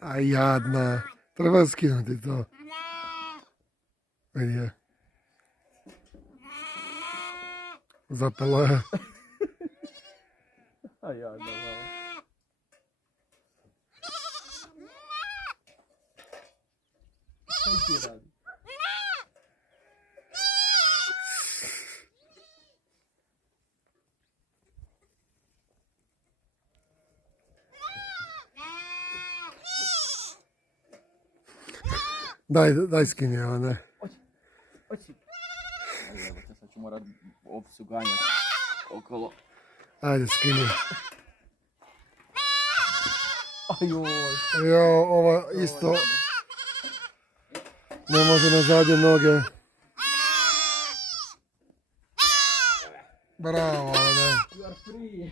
A jadna. Treba skinuti to. Vidi je. Zapelo je. A jadna mala. Šta ti radi? Daj skini ovo, ne. Oći. Evo te sad ću morat opsu ganjati okolo. Ajde, skini. Ajoj. Jo, ovo isto ne može na zadnje noge. Bravo, ne. You are free.